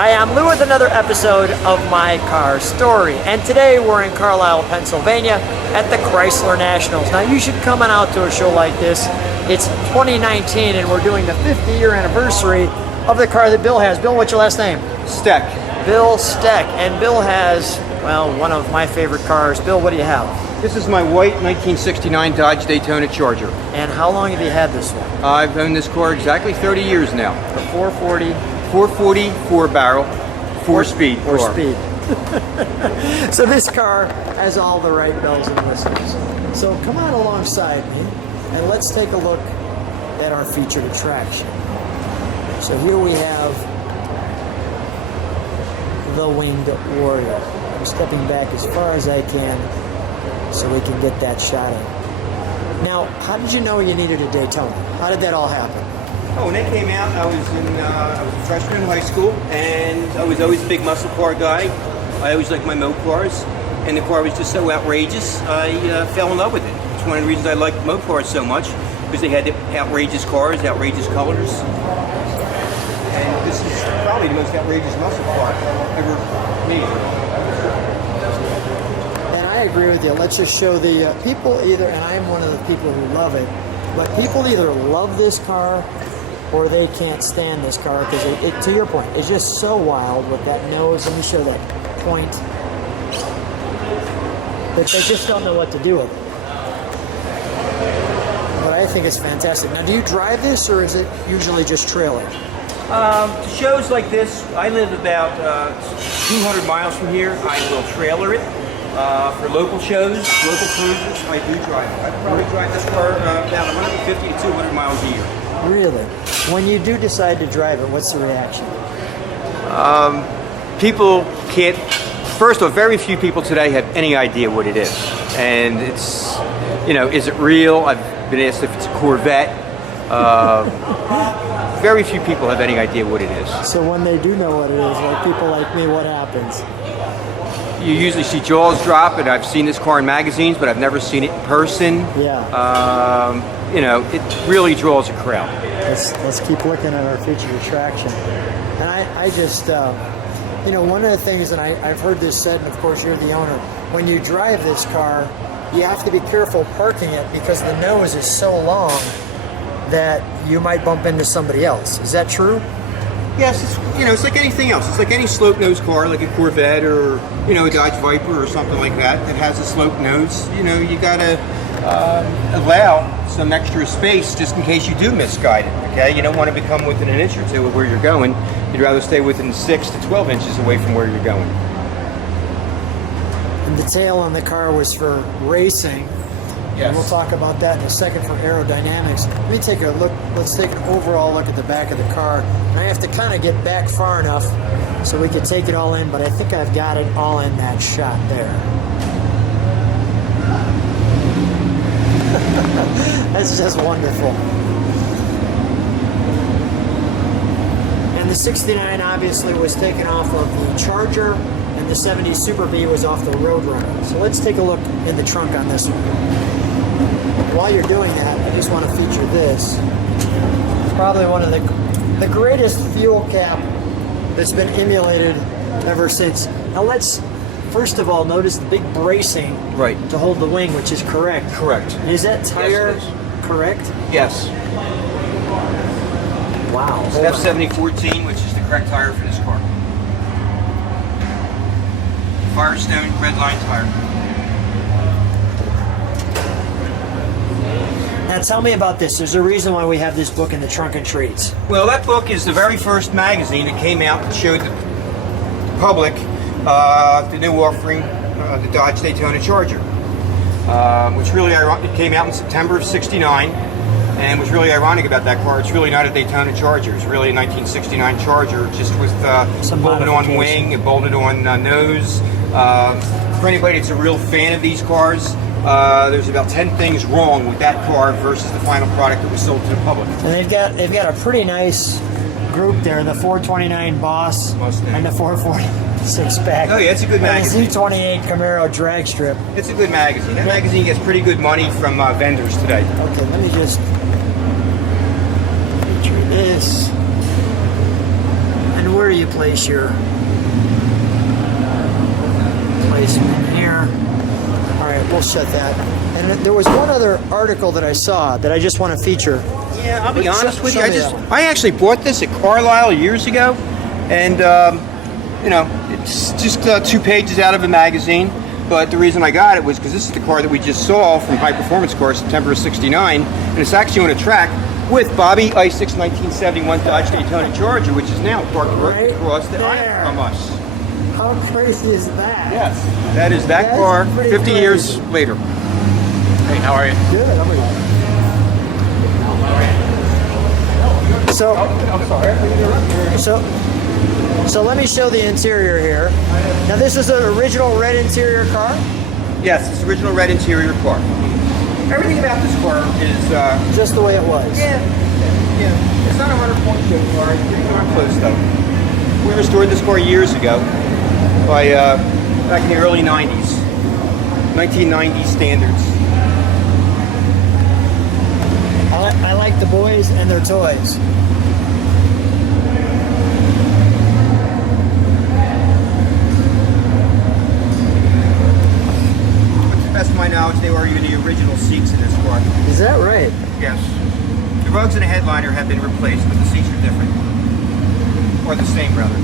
Hi, I'm Lou with another episode of My Car Story, and today we're in Carlisle, Pennsylvania at the Chrysler Nationals. Now you should come on out to a show like this. It's 2019 and we're doing the 50-year anniversary of the car that Bill has. Bill, what's your last name? Stech. Bill Stech, and Bill has, well, one of my favorite cars. Bill, what do you have? This is my white 1969 Dodge Daytona Charger. And how long have you had this one? I've owned this car exactly 30 years now. The 440? 440, 4-barrel, 4-speed. 4-speed. So this car has all the right bells and whistles. So come on alongside me and let's take a look at our featured attraction. So here we have the Winged Warrior. I'm stepping back as far as I can so we can get that shot in. Now, how did you know you needed a Daytona? How did that all happen? Oh, when they came out, I was a freshman in high school, and I was always a big muscle car guy. I always liked my motor cars, and the car was just so outrageous, I fell in love with it. It's one of the reasons I liked motor cars so much, because they had the outrageous cars, outrageous colors. And this is probably the most outrageous muscle car ever made. And I agree with you. Let's just show the people either, and I'm one of the people who love it, but people either love this car or they can't stand this car because it, to your point, it's just so wild with that nose. Let me show that point. But they just don't know what to do with it. But I think it's fantastic. Now, do you drive this or is it usually just trailer? Shows like this, I live about 200 miles from here. I will trailer it. For local shows, local cruisers, I do drive it. I probably drive this car about 150 to 200 miles a year. Really? When you do decide to drive it, what's the reaction? People can't, first of all, very few people today have any idea what it is. And it's, you know, is it real? I've been asked if it's a Corvette. Very few people have any idea what it is. So when they do know what it is, like people like me, what happens? You usually see jaws drop, and I've seen this car in magazines, but I've never seen it in person. Yeah. You know, it really draws a crowd. Let's keep looking at our featured attraction. And I just, you know, one of the things, and I've heard this said, and of course you're the owner, when you drive this car, you have to be careful parking it because the nose is so long that you might bump into somebody else. Is that true? Yes, it's, you know, it's like anything else. It's like any slope nose car, like a Corvette or, you know, a Dodge Viper or something like that that has a slope nose. You know, you gotta allow some extra space just in case you do misguide it. Okay, you don't want to become within an inch or two of where you're going. You'd rather stay within 6 to 12 inches away from where you're going. And the tail on the car was for racing. Yes. And we'll talk about that in a second for aerodynamics. Let me take a look. Let's take an overall look at the back of the car. And I have to kind of get back far enough so we can take it all in, but I think I've got it all in that shot there. That's just wonderful. And the 69 obviously was taken off of the Charger, and the 70 Super B was off the Roadrunner. So let's take a look in the trunk on this one. While you're doing that, I just want to feature this. It's probably one of the greatest fuel cap that's been emulated ever since. Now let's, first of all, notice the big bracing to hold the wing, which is correct. Correct. Is that tire correct? Yes. Wow. It's an F7014, which is the correct tire for this car. Firestone red line tire. Now tell me about this. There's a reason why we have this book in the trunk and treats. Well, that book is the very first magazine that came out and showed the public the new offering, the Dodge Daytona Charger, which really it came out in September of '69, and what's really ironic about that car, it's really not a Daytona Charger. It's really a 1969 Charger, just with bolted on wing and bolted on nose. For anybody that's a real fan of these cars, there's about 10 things wrong with that car versus the final product that was sold to the public. And they've got a pretty nice group there, the 429 Boss and the 446 Pack. Oh yeah, it's a good magazine. And the Z28 Camaro drag strip. It's a good magazine. That magazine gets pretty good money from vendors today. Okay, let me just feature this. And where are you place your placement here. All right, we'll shut that. And there was one other article that I saw that I just want to feature. Yeah, I'll be honest with you. Show me that one. I actually bought this at Carlisle years ago, and you know, it's just 2 pages out of a magazine. But the reason I got it was because this is the car that we just saw from High Performance Cars, September of '69, and it's actually on a track with Bobby Isaac's 1971 Dodge Daytona Charger, which is now parked right across the aisle from us. How crazy is that? Yes, that is that car 50 years later. Hey, how are you? Good. So, I'm sorry. So let me show the interior here. Now this is an original red interior car? Yes, it's the original red interior car. Everything about this car is Just the way it was. yeah. It's not a 100-point show car. It's pretty darn close though. We restored this car years ago by back in the early 90s, 1990s standards. I like the boys and their toys. To the best of my knowledge, they were even the original seats in this car. Is that right? Yes. The rugs and the headliner have been replaced, but the seats are different. Or the same, rather.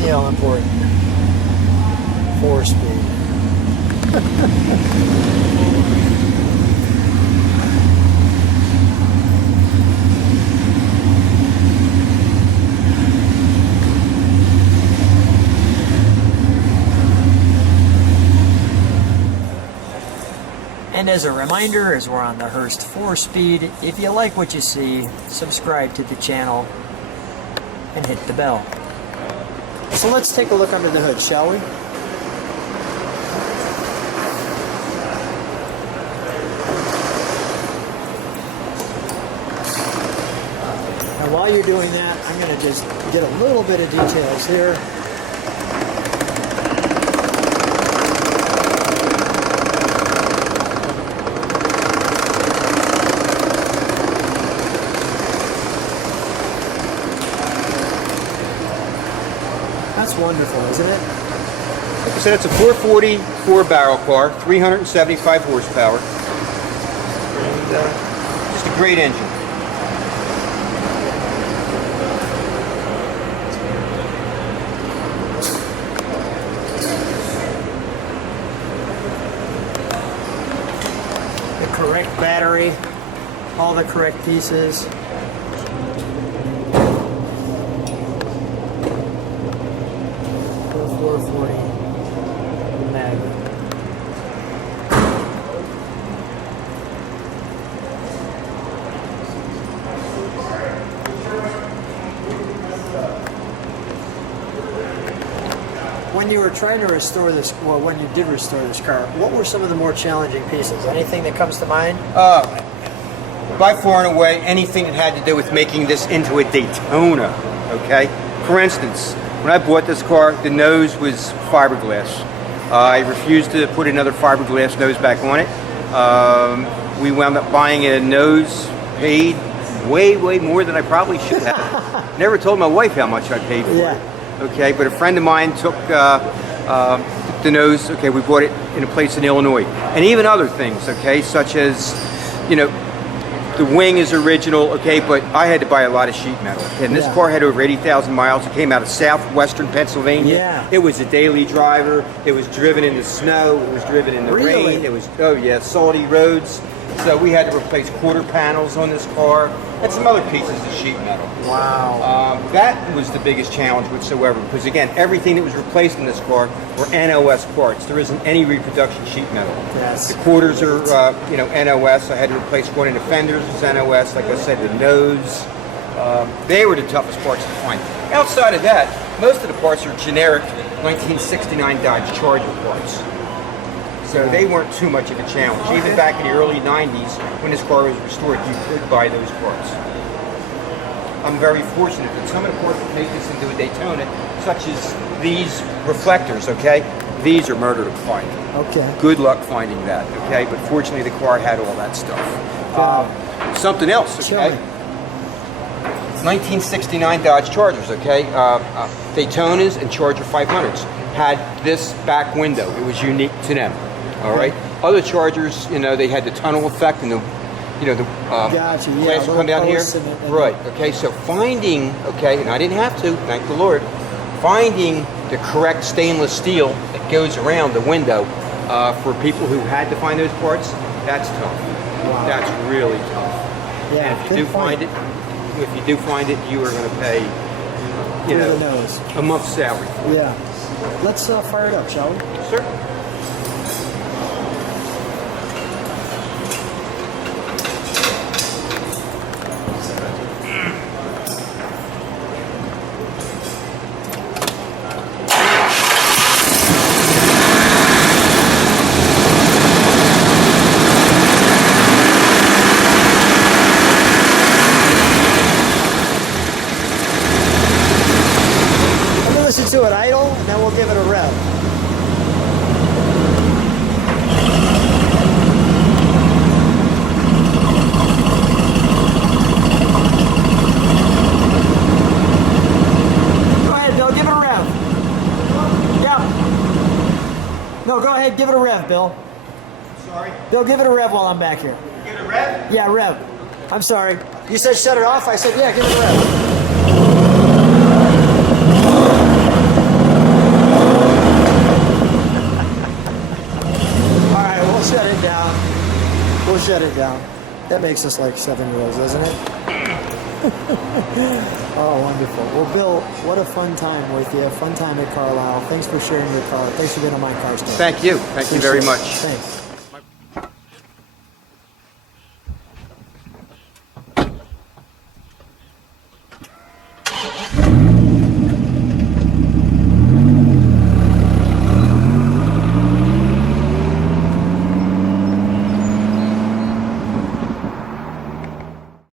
The all important 4-speed. And as a reminder, as we're on the Hurst 4-speed, if you like what you see, subscribe to the channel and hit the bell. So let's take a look under the hood, shall we? Now while you're doing that, I'm going to just get a little bit of details here. That's wonderful, isn't it? Like I said, it's a 440 4-barrel car, 375 horsepower. And just a great engine. The correct battery, all the correct pieces. When you were trying to restore this, well, when you did restore this car, what were some of the more challenging pieces? Anything that comes to mind? By far and away, anything that had to do with making this into a Daytona, okay? For instance, when I bought this car, the nose was fiberglass. I refused to put another fiberglass nose back on it. We wound up buying a nose, paid way more than I probably should have. Never told my wife how much I paid for it. Okay, but a friend of mine took the nose. Okay, we bought it in a place in Illinois, and even other things. Okay, such as, you know, the wing is original. Okay, but I had to buy a lot of sheet metal. And this car had over 80,000 miles. It came out of southwestern Pennsylvania. Yeah. It was a daily driver. It was driven in the snow. It was driven in the rain. It was salty roads. So we had to replace quarter panels on this car and some other pieces of sheet metal. Wow. That was the biggest challenge whatsoever, because again, everything that was replaced in this car were NOS parts. There isn't any reproduction sheet metal. Yes. The quarters are, NOS. I had to replace one of the fenders was NOS. Like I said, the nose. They were the toughest parts to find. Outside of that, most of the parts are generic 1969 Dodge Charger parts. So they weren't too much of a challenge. Even back in the early 90s, when this car was restored, you could buy those parts. I'm very fortunate that some of the parts that make this into a Daytona, such as these reflectors, okay? These are murder to find. Okay. Good luck finding that, okay? But fortunately, the car had all that stuff. Something else, okay? 1969 Dodge Chargers, okay? Daytonas and Charger 500s had this back window. It was unique to them, all right? Other Chargers, you know, they had the tunnel effect and the, you know, the Gotcha, yeah, glass would come down here. and Right, okay, so finding, okay, and I didn't have to, thank the Lord, finding the correct stainless steel that goes around the window for people who had to find those parts, that's tough. Wow. That's really tough. Yeah, And if you do find it, you are going to pay, you Through know, the nose. a month's salary for it. Yeah. Let's fire it up, shall we? Sir? Listen to it idle, and then we'll give it a rev. Go ahead, Bill, give it a rev. Yeah. No, go ahead, give it a rev, Bill. Sorry? Bill, give it a rev while I'm back here. Give it a rev? Yeah, rev. I'm sorry. You said shut it off? I said, yeah, give it a rev. Shut it down. We'll shut it down. That makes us like 7-year-olds, doesn't it? Oh, wonderful. Well, Bill, what a fun time with you. Fun time at Carlisle. Thanks for sharing your car. Thanks for being on my car story. Thank you. Thank you very much. Thanks.